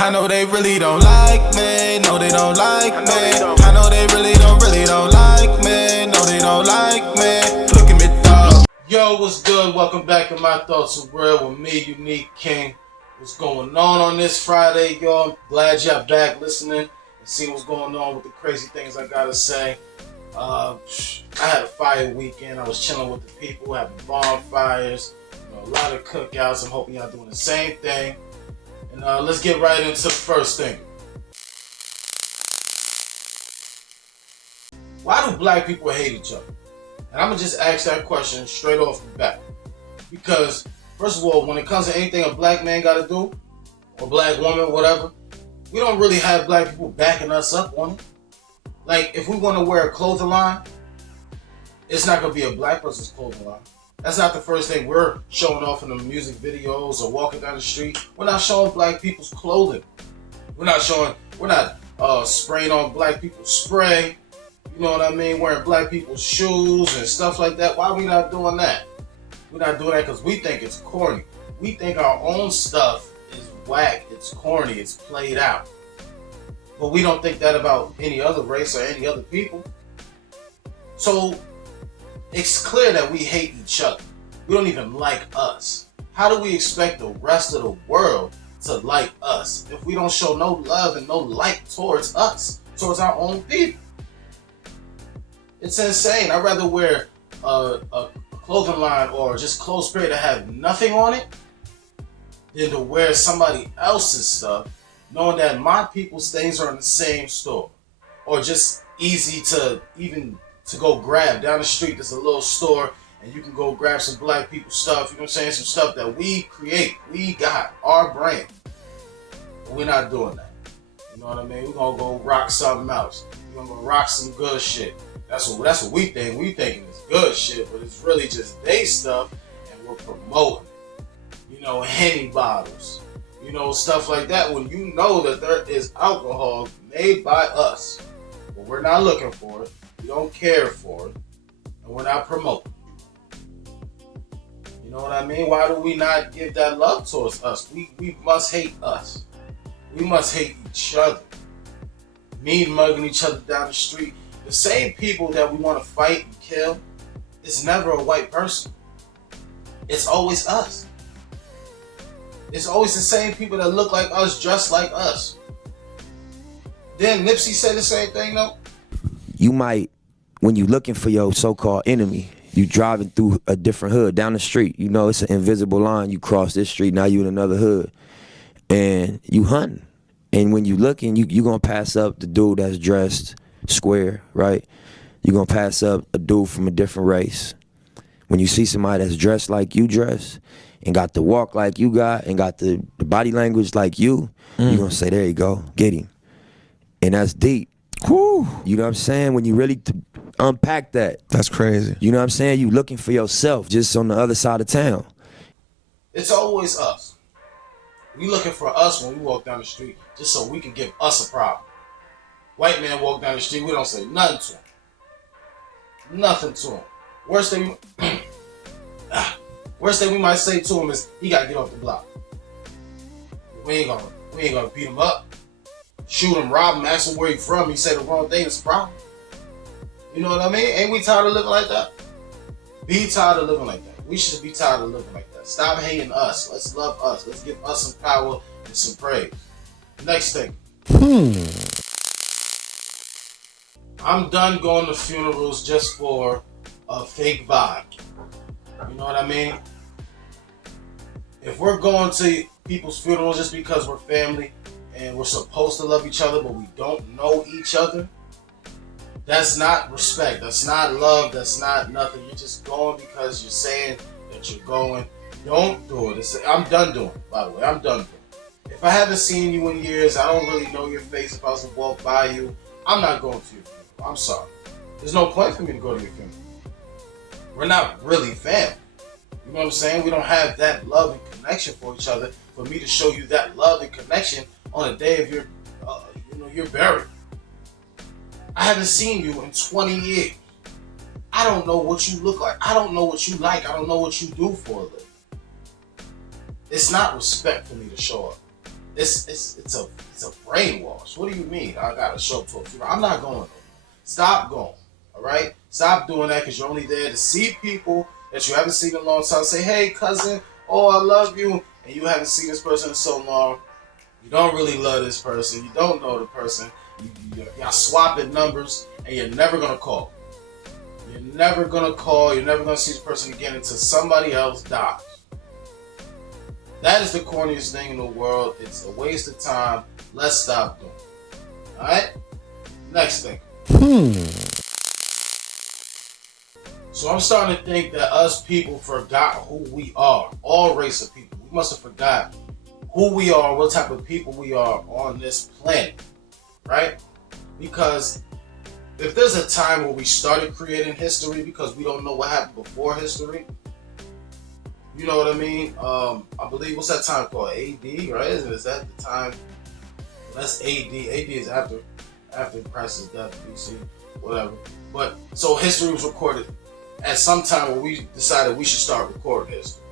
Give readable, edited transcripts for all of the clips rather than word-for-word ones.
I know they really don't like me. No, they don't like me. I know they really don't like me. No, they don't like me. Look at me, dog. Yo, what's good? Welcome back to My Thoughts Are Real with me, Unique King. What's going on this Friday, y'all? Glad y'all back listening and seeing what's going on with the crazy things I gotta say. I had a fire weekend. I was chilling with the people, having bonfires, a lot of cookouts. I'm hoping y'all doing the same thing. And let's get right into the first thing. Why do black people hate each other? And I'm going to just ask that question straight off the bat. Because, first of all, when it comes to anything a black man got to do, or black woman, whatever, we don't really have black people backing us up on it. Like, if we want to wear a clothing line, it's not going to be a black person's clothing line. That's not the first thing we're showing off in the music videos or walking down the street. We're not showing black people's clothing. We're not spraying on black people's spray. You know what I mean? Wearing black people's shoes and stuff like that. Why are we not doing that? We're not doing that because we think it's corny. We think our own stuff is whack, it's corny, it's played out. But we don't think that about any other race or any other people. So it's clear that we hate each other. We don't even like us. How do we expect the rest of the world to like us if we don't show no love and no like towards us, towards our own people? It's insane. I'd rather wear a clothing line or just clothes spray that have nothing on it than to wear somebody else's stuff, knowing that my people's things are in the same store, or just easy to go grab. Down the street there's a little store and you can go grab some black people stuff, you know what I'm saying, some stuff that we create, we got, our brand. But we're not doing that. You know what I mean? We're gonna go rock something else. We're gonna go rock some good shit. That's what we think. We thinking it's good shit, but it's really just they stuff, and we're promoting. You know, Henny bottles, you know, stuff like that. When you know that there is alcohol made by us, but we're not looking for it, we don't care for it, and we're not promoting. You know what I mean? Why do we not give that love towards us? We must hate us. We must hate each other. Mean mugging each other down the street. The same people that we want to fight and kill, it's never a white person. It's always us. It's always the same people that look like us, dressed like us. Then Nipsey said the same thing though. You might, when you looking for your so-called enemy, you driving through a different hood down the street. You know it's an invisible line. You cross this street, now you in another hood, and you hunting. And when you looking, you gonna pass up the dude that's dressed square, right? You're gonna pass up a dude from a different race. When you see somebody that's dressed like you dress and got the walk like you got and got the body language like you're gonna say, there you go, get him. And that's deep. Whew. You know what I'm saying? When you really unpack that. That's crazy. You know what I'm saying? You looking for yourself just on the other side of town. It's always us. We looking for us when we walk down the street just so we can give us a problem. White man walk down the street, we don't say nothing to him. Nothing to him. Worst thing we might say to him is he gotta get off the block. We ain't gonna beat him up, shoot him, rob him, ask him where he from. He say the wrong thing, it's a problem. You know what I mean? Ain't we tired of living like that? Be tired of living like that. We should be tired of living like that. Stop hating us. Let's love us. Let's give us some power and some praise. Next thing. I'm done going to funerals just for a fake vibe. You know what I mean? If we're going to people's funerals just because we're family and we're supposed to love each other but we don't know each other, that's not respect, that's not love, that's not nothing. You're just going because you're saying that you're going. Don't do it. I'm done doing it, by the way. I'm done doing it. If I haven't seen you in years, I don't really know your face. If I was to walk by you, I'm not going to your funeral. I'm sorry. There's no point for me to go to your funeral. We're not really family. You know what I'm saying? We don't have that love and connection for each other for me to show you that love and connection on the day of your burial. I haven't seen you in 20 years. I don't know what you look like. I don't know what you like. I don't know what you do for a living. It's not respect for me to show up. it's a brainwash. What do you mean? I gotta show up to a funeral. I'm not going. Stop going. All right. Stop doing that because you're only there to see people that you haven't seen in a long time. Say, hey cousin, oh I love you, and you haven't seen this person in so long. You don't really love this person. You don't know the person. Y'all swapping numbers, and you're never gonna call. You're never gonna call. You're never gonna see this person again until somebody else dies. That is the corniest thing in the world. It's a waste of time. Let's stop doing it. Alright? Next thing. So I'm starting to think that us people forgot who we are. All race of people. We must have forgot who we are, what type of people we are on this planet. Right? Because if there's a time where we started creating history because we don't know what happened before history, you know what I mean? I believe, what's that time called? AD, right? Is that the time? That's AD. AD is after Christ's death, BC, whatever. But so history was recorded at some time where we decided we should start recording history,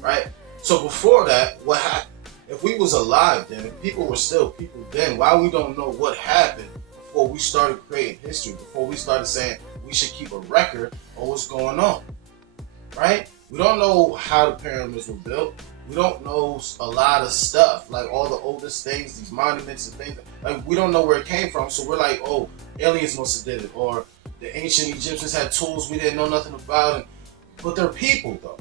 right? So before that, what happened? If we was alive then, if people were still people then, why we don't know what happened before we started creating history, before we started saying we should keep a record of what's going on, right? We don't know how the pyramids were built. We don't know a lot of stuff, like all the oldest things, these monuments and things. Like we don't know where it came from, so we're like, oh, aliens must have did it, or the ancient Egyptians had tools we didn't know nothing about. But they're people, though.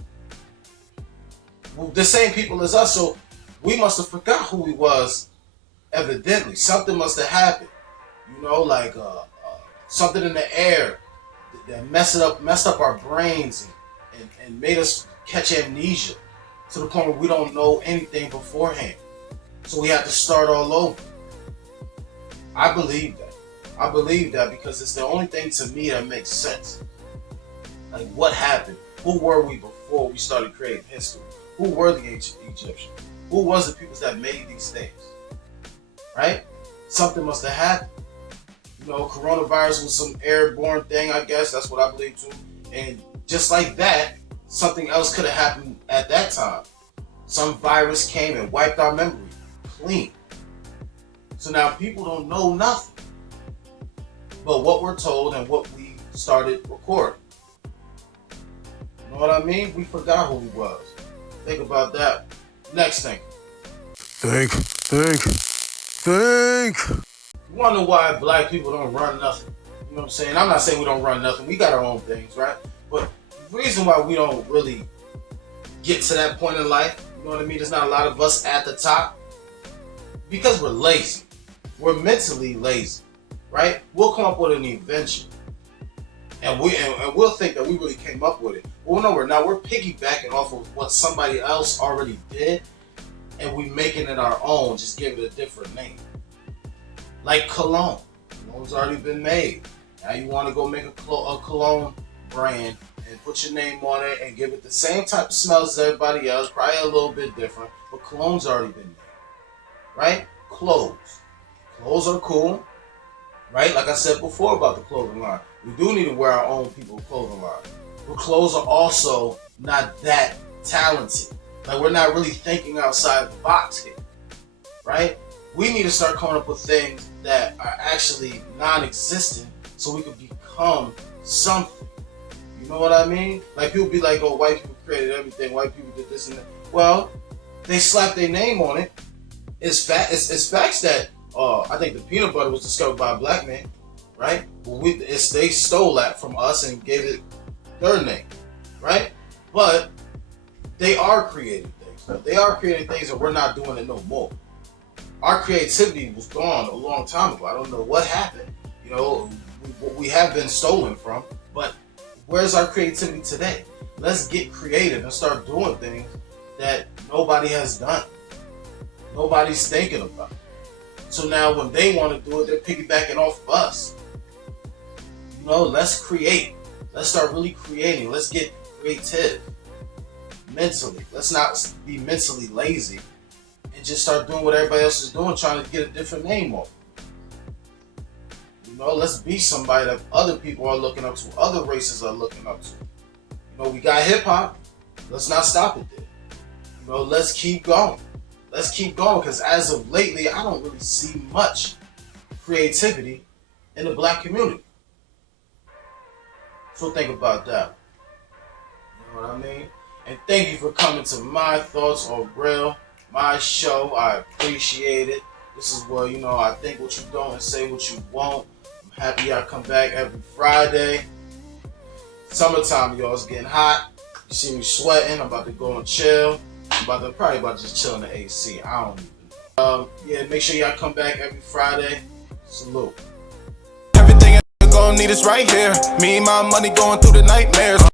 Well, the same people as us, so we must have forgot who we was. Evidently, something must have happened. You know, like something in the air that messed up our brains and made us catch amnesia to the point where we don't know anything beforehand. So we have to start all over. I believe that. I believe that because it's the only thing to me that makes sense. Like, what happened? Who were we before we started creating history? Who were the ancient Egyptians? Who was the people that made these things? Right? Something must have happened. You know, coronavirus was some airborne thing, I guess. That's what I believe too. And just like that, something else could have happened at that time. Some virus came and wiped our memory clean. So now people don't know nothing but what we're told and what we started recording. You know what I mean? We forgot who we was. Think about that. Next thing. Think. You wanna know why black people don't run nothing? You know what I'm saying? I'm not saying we don't run nothing. We got our own things, right? But the reason why we don't really get to that point in life, you know what I mean? There's not a lot of us at the top because we're lazy. We're mentally lazy, right? We'll come up with an invention, and we'll think that we really came up with it. Well, no, we're piggybacking off of what somebody else already did, and we making it our own. Just give it a different name, like cologne. Cologne's already been made. Now you want to go make a cologne brand and put your name on it and give it the same type of smells as everybody else, probably a little bit different, but cologne's already been made, right? Clothes are cool, right? Like I said before about the clothing line, we do need to wear our own people's clothing line. But clothes are also not that talented. Like, we're not really thinking outside the box here, right? We need to start coming up with things that are actually non-existent so we can become something. You know what I mean? Like, people be like, oh, white people created everything, white people did this and that. Well, they slapped their name on it. It's facts that I think the peanut butter was discovered by a black man, right? Well, they stole that from us and gave it their name, right? But they are creating things. They are creating things, and we're not doing it no more. Our creativity was gone a long time ago. I don't know what happened. You know, we have been stolen from, but where's our creativity today? Let's get creative and start doing things that nobody has done. Nobody's thinking about. So now when they want to do it, they're piggybacking off of us. You know, let's create. Let's start really creating. Let's get creative mentally. Let's not be mentally lazy and just start doing what everybody else is doing, trying to get a different name off. You know, let's be somebody that other people are looking up to, other races are looking up to. You know, we got hip hop. Let's not stop it there. You know, let's keep going. let's keep going, because as of lately, I don't really see much creativity in the black community. So think about that. You know what I mean? And thank you for coming to My Thoughts on Real, my show. I appreciate it. This is where, you know, I think what you don't and say what you won't. I'm happy I come back every Friday. Summertime, y'all, it's getting hot. You see me sweating. I'm about to go and chill. I'm probably about to just chill in the AC. I don't even. Yeah, make sure y'all come back every Friday. Salute. Everything I gonna need is right here. Me and my money going through the nightmares.